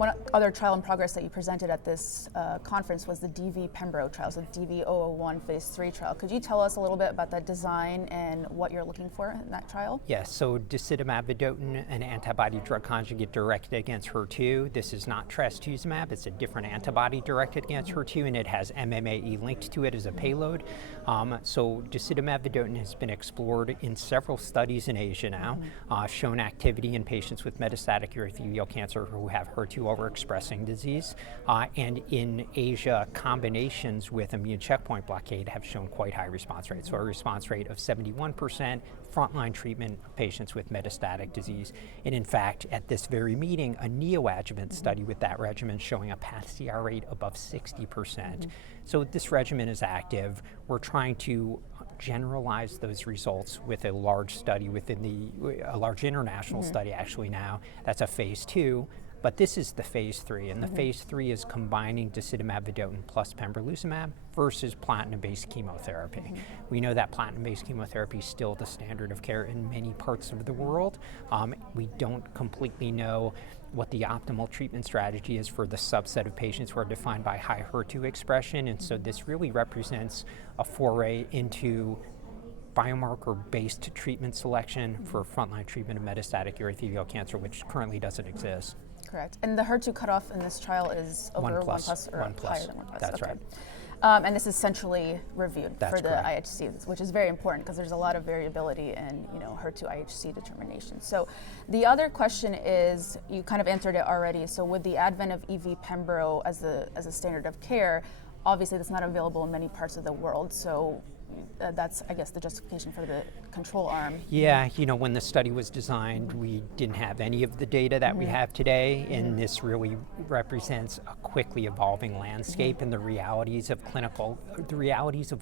one other trial in progress that you presented at this conference was the DV-Pembro trial, so DV-001 phase 3 trial. Could you tell us a little bit about that design and what you're looking for in that trial? Yes, so Disitamab Vedotin, an antibody drug conjugate directed against HER2. This is not trastuzumab, it's a different antibody directed against HER2, and it has MMAE linked to it as a payload. So Disitamab Vedotin has been explored in several studies in Asia now, shown activity in patients with metastatic urothelial cancer who have HER2 overexpressing disease. And in Asia, combinations with immune checkpoint blockade have shown quite high response rates. So a response rate of 71%, frontline treatment of patients with metastatic disease. And in fact, at this very meeting, a neoadjuvant study with that regimen showing a path CR rate above 60%. So this regimen is active. We're trying to generalize those results with a large study a large international study actually now. That's a phase 2. But this is the phase 3, and the phase 3 is combining Disitamab Vedotin plus Pembrolizumab versus platinum-based chemotherapy. We know that platinum-based chemotherapy is still the standard of care in many parts of the world. We don't completely know what the optimal treatment strategy is for the subset of patients who are defined by high HER2 expression, and so this really represents a foray into biomarker-based treatment selection for frontline treatment of metastatic urothelial cancer, which currently doesn't exist. Correct. And the HER2 cutoff in this trial is over 1 plus or higher than 1 plus. That's right. And this is centrally reviewed for the correct. IHC, which is very important because there's a lot of variability in HER2 IHC determination. So the other question is, you kind of answered it already. So with the advent of EV-Pembro as a standard of care, obviously that's not available in many parts of the world. So that's, I guess, the justification for the control arm. Yeah, when the study was designed, we didn't have any of the data that we have today, and this really represents a quickly evolving landscape and the realities of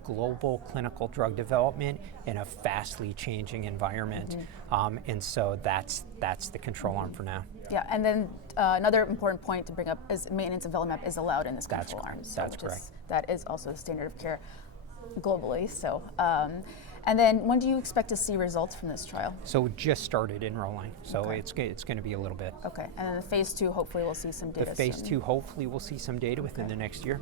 global clinical drug development in a fastly changing environment. And so that's the control arm for now. Yeah, and then another important point to bring up is maintenance of Velomeab is allowed in this control arm. So That's correct. That is also the standard of care globally. So, and then when do you expect to see results from this trial? So it just started enrolling, so it's going to be a little bit. Okay, and then the phase 2, hopefully we'll see some data The phase soon. 2, hopefully we'll see some data within the next year.